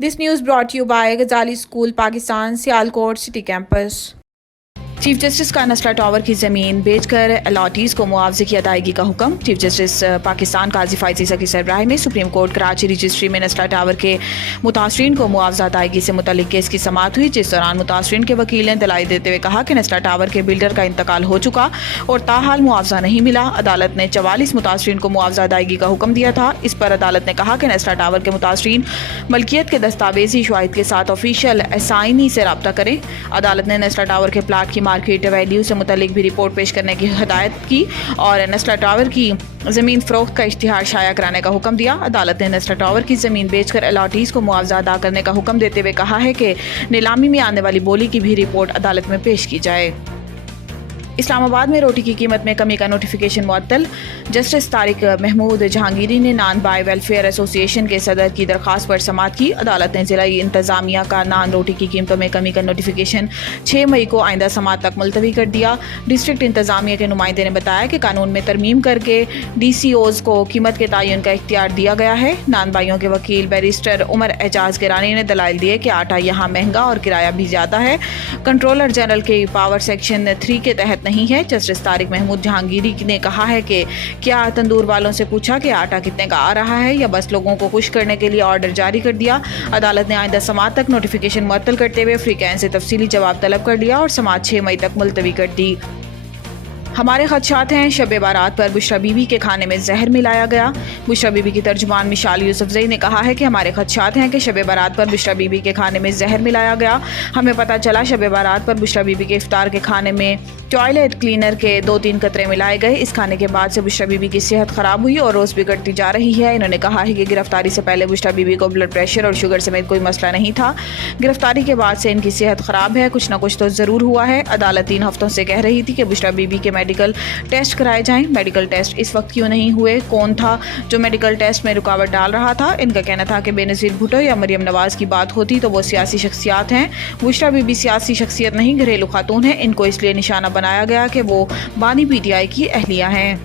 This news brought to you by Ghazali School, Pakistan, Sialkot City Campus. Chief justice का नस्ला tower की ज़मीन बेचकर allottees को मुआवजे की अदायगी का हुक्म। चीफ जस्टिस पाकिस्तान काजी फायजी सकी सरबराही में सुप्रीम कोर्ट कराची रजिस्ट्री में नस्ला टावर के मुतासरीन को मुआवजा अदायगी से मुतल्लिक केस की समाअत हुई, जिस दौरान मुतासरीन के वकील ने दलाइल देते हुए कहा कि नस्ला टावर के बिल्डर का इंतकाल हो चुका और ताहाल मुआवजा नहीं मिला। अदालत ने 44 मुतासरीन को मुआवजा अदायगी का हुक्म दिया था। इस पर अदालत ने कहा कि नस्ला टावर के मुतासरीन मलकियत के दस्तावेजी शवाहिद के साथ ऑफिशियल असाइनी से रब्ता करें। अदालत ने नस्ला टावर के प्लाट की मार्केट वैल्यू से मुतल्लिक भी रिपोर्ट पेश करने की हदायत की और नस्ला टावर की ज़मीन फ़रोख्त का इश्तिहार शाया कराने का हुक्म दिया। अदालत ने नस्ला टावर की ज़मीन बेचकर अलॉटीज़ को मुआवजा अदा करने का हुक्म देते हुए कहा है कि नीलामी में आने वाली बोली की भी रिपोर्ट अदालत में पेश की जाए। इस्लामाबाद में रोटी की कीमत में कमी का नोटिफिकेशन मुअत्तल। जस्टिस तारिक महमूद जहांगीरी ने नान बाय वेलफेयर एसोसिएशन के सदर की दरख्वास्त पर समाअत की। अदालत ने ज़िला इंतज़ामिया का नान रोटी की कीमतों में कमी का नोटिफिकेशन 6 मई को आइंदा समाअत तक मुलतवी कर दिया। डिस्ट्रिक्ट इंतज़ामिया के नुमाइंदे ने बताया कि कानून में तरमीम करके DCOs को कीमत के तयन का इख्तियार दिया गया है। नान भाइयों के वकील बैरिस्टर उमर एजाज गिरानी ने दलाइल दिए कि आटा यहाँ महंगा और किराया भी ज़्यादा है, कंट्रोलर जनरल के पावर सेक्शन 3 के तहत नहीं है। जस्टिस तारिक महमूद जहांगीरी ने कहा है कि क्या तंदूर वालों से पूछा कि आटा कितने का आ रहा है या बस लोगों को खुश करने के लिए ऑर्डर जारी कर दिया। अदालत ने आइंदा समाअत तक नोटिफिकेशन मुअत्तल करते हुए फ्रीकैन से तफसीली जवाब तलब कर लिया और समाअत 6 मई तक मुलतवी कर दी। हमारे खदशात हैं, शब बारात पर बुशरा बीबी के खाने में जहर मिलाया गया। बुशरा बीबी की तर्जुमान मिशाल यूसुफजई ने कहा है कि हमारे खदशात हैं कि शब बारात पर बुशरा बीबी के खाने में जहर मिलाया गया। हमें पता चला शब बारात पर बुशरा बीबी के इफ्तार के खाने में टॉयलेट क्लीनर के 2-3 कतरे मिलाए गए। इस खाने के बाद से बुशरा बीबी की सेहत खराब हुई और रोज़ बिगड़ती जा रही है। इन्होंने कहा है कि गिरफ्तारी से पहले बुशरा बीबी को ब्लड प्रेशर और शुगर समेत कोई मसला नहीं था। गिरफ्तारी के बाद से इनकी सेहत खराब है, कुछ ना कुछ तो ज़रूर हुआ है। अदालत 3 हफ्तों से कह रही थी कि बुशरा बीबी के मेडिकल टेस्ट कराए जाएं। मेडिकल टेस्ट इस वक्त क्यों नहीं हुए? कौन था जो मेडिकल टेस्ट में रुकावट डाल रहा था? इनका कहना था कि बेनज़ीर भुट्टो या मरियम नवाज़ की बात होती तो वो सियासी शख्सियात हैं। बुशरा बीबी सियासी शख्सियत नहीं, घरेलू खातून है। इनको इसलिए निशाना बनाया गया कि वो बानी PTI की अहलिया हैं।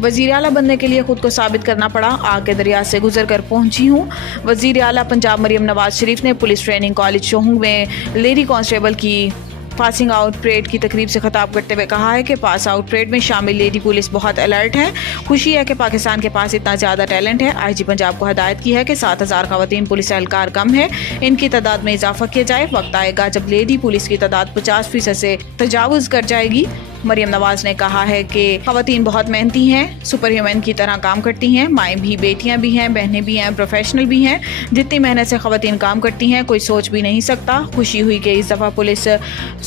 वज़ीर आला बनने के लिए खुद को साबित करना पड़ा, आग के दरिया से गुजर कर पहुंची हूँ। वज़ीर आला पंजाब मरियम नवाज शरीफ ने पुलिस ट्रेनिंग कॉलेज शोहंग में लेडी कांस्टेबल की पासिंग आउट परेड की तकरीब से खिताब करते हुए कहा है कि पास आउट परेड में शामिल लेडी पुलिस बहुत अलर्ट है। खुशी है कि पाकिस्तान के पास इतना ज़्यादा टैलेंट है। IG पंजाब को हदायत की है कि 7000 ख़वातीन पुलिस एहलकार कम है, इनकी तादाद में इजाफा किया जाए। वक्त आएगा जब लेडी पुलिस की तादाद 50% से तजावुज़ कर जाएगी। मरियम नवाज ने कहा है कि ख़वातीन बहुत मेहनती हैं, सुपर ह्यूमन की तरह काम करती हैं। माएँ भी, बेटियाँ भी हैं, बहनें भी हैं, प्रोफेशनल भी हैं। जितनी मेहनत से ख़वातीन काम करती हैं कोई सोच भी नहीं सकता। खुशी हुई कि इस दफ़ा पुलिस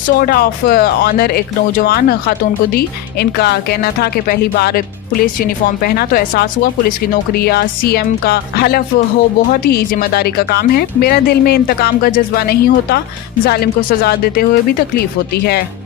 सोर्ड ऑफ ऑनर एक नौजवान खातून को दी। इनका कहना था कि पहली बार पुलिस यूनिफॉर्म पहना तो एहसास हुआ पुलिस की नौकरी या CM का हलफ हो बहुत ही जिम्मेदारी का काम है। मेरा दिल में इंतकाम का जज्बा नहीं होता, जालिम को सजा देते हुए भी तकलीफ होती है।